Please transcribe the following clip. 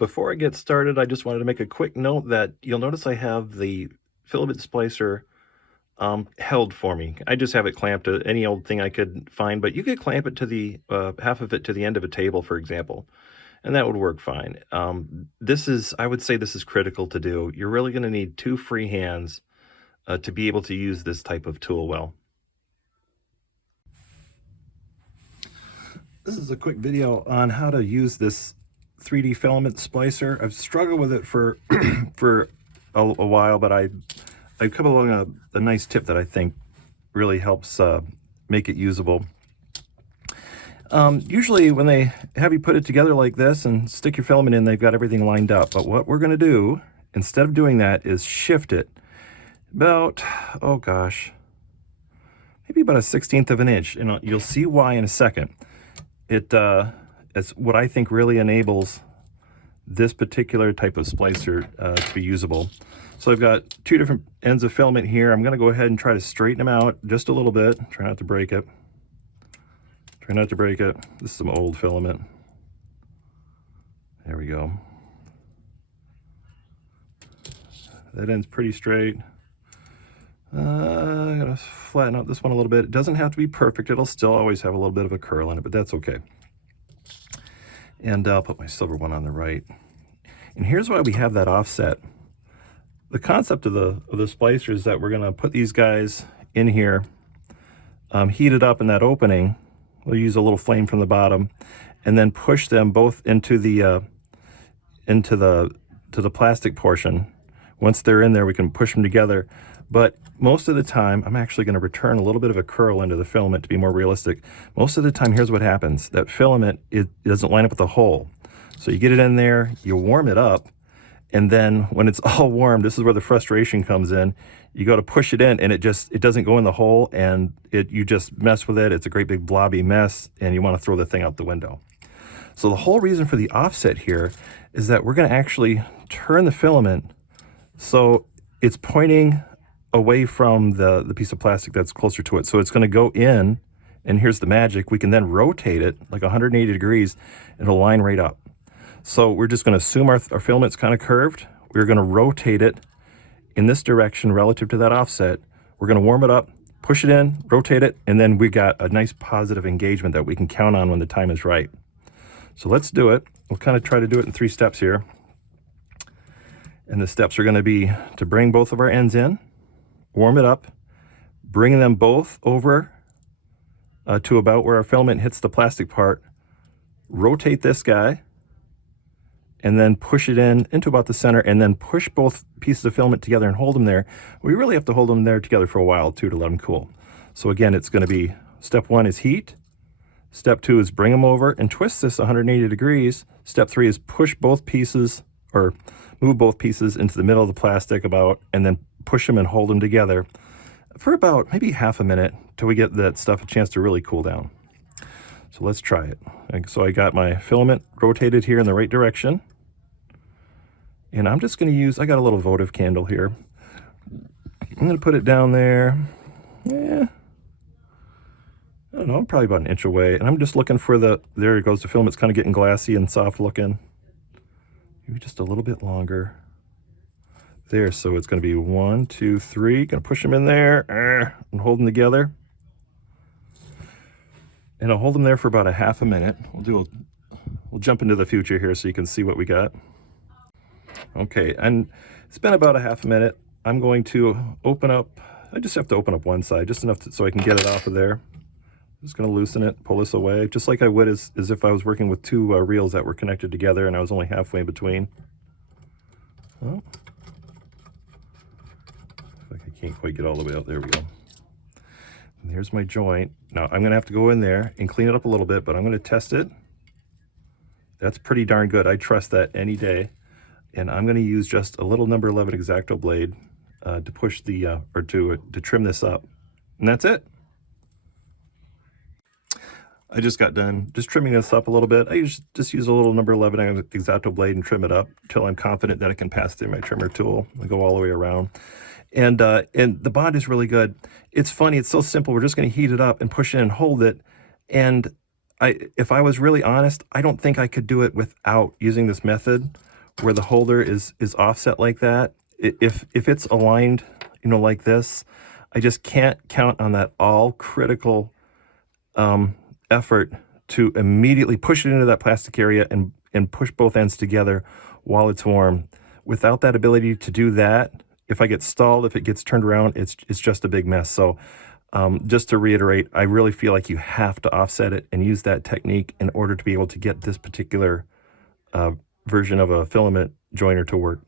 Before I get started, I just wanted to make a quick note that you'll notice I have the filament splicer held for me. I just have it clamped to any old thing I could find, but you could clamp it to the half of it to the end of a table, for example, and that would work fine. I would say this is critical to do. You're really going to need two free hands to be able to use this type of tool well. This is a quick video on how to use this 3D filament splicer. I've struggled with it for for a while, but I've come along a nice tip that I think really helps make it usable. Usually when they have you put it together like this and stick your filament in, they've got everything lined up. But what we're going to do, instead of doing that, is shift it about, oh gosh, maybe about 1/16 of an inch. And you'll see why in a second. It's what I think really enables this particular type of splicer to be usable. So I've got two different ends of filament here. I'm going to go ahead and try to straighten them out just a little bit. Try not to break it. Try not to break it. This is some old filament. There we go. That end's pretty straight. I'm going to flatten out this one a little bit. It doesn't have to be perfect. It'll still always have a little bit of a curl in it, but that's okay. And I'll put my silver one on the right. And here's why we have that offset. The concept of the splicer is that we're going to put these guys in here, heat it up in that opening. We'll use a little flame from the bottom, and then push them both into the plastic portion. Once they're in there, we can push them together. But most of the time, I'm actually going to return a little bit of a curl into the filament to be more realistic. Most of the time, here's what happens. That filament, it doesn't line up with the hole. So you get it in there, you warm it up, and then when it's all warm, this is where the frustration comes in. You go to push it in, and it doesn't go in the hole, and you just mess with it. It's a great big blobby mess, and you want to throw the thing out the window. So the whole reason for the offset here is that we're going to actually turn the filament so it's pointing away from the piece of plastic that's closer to it. So it's going to go in, and here's the magic. We can then rotate it like 180 degrees, and it'll line right up. So we're just going to assume our filament's kind of curved. We're going to rotate it in this direction relative to that offset. We're going to warm it up, push it in, rotate it, and then we got a nice positive engagement that we can count on when the time is right. So let's do it. We'll kind of try to do it in 3 steps here. And the steps are going to be to bring both of our ends in, warm it up, bring them both over to about where our filament hits the plastic part, rotate this guy, and then push it into about the center, and then push both pieces of filament together and hold them there. We really have to hold them there together for a while too to let them cool. So again, it's going to be step 1 is heat. Step 2 is bring them over and twist this 180 degrees. Step 3 is push both pieces, or move both pieces into the middle of the plastic and then push them and hold them together for about maybe half a minute till we get that stuff a chance to really cool down. So let's try it. So I got my filament rotated here in the right direction. And I'm just going to use, I got a little votive candle here. I'm going to put it down there. Yeah. I don't know, probably about an inch away. And I'm just looking for there it goes. The filament's kind of getting glassy and soft looking. Maybe just a little bit longer. There, so it's going to be 1, 2, 3. Going to push them in there and hold them together. And I'll hold them there for about a half a minute. We'll jump into the future here so you can see what we got. Okay, and it's been about a half a minute. I'm going to open up, I just have to open up one side, just enough so I can get it off of there. I'm just going to loosen it, pull this away, just like I would as if I was working with 2 reels that were connected together and I was only halfway in between. Oh. Like I can't quite get all the way out. There we go. And there's my joint. Now I'm going to have to go in there and clean it up a little bit, but I'm going to test it. That's pretty darn good. I trust that any day. And I'm going to use just a little number 11 X-Acto blade to push to trim this up. And that's it. I just got done just trimming this up a little bit. I just use a little number 11 X-Acto blade and trim it up until I'm confident that it can pass through my trimmer tool and go all the way around. And the bond is really good. It's funny, it's so simple. We're just going to heat it up and push it and hold it. And if I was really honest, I don't think I could do it without using this method. where the holder is offset like that, if it's aligned, like this, I just can't count on that all critical effort to immediately push it into that plastic area and push both ends together while it's warm. Without that ability to do that, if I get stalled, if it gets turned around, it's just a big mess. So just to reiterate, I really feel like you have to offset it and use that technique in order to be able to get this particular version of a filament joiner to work.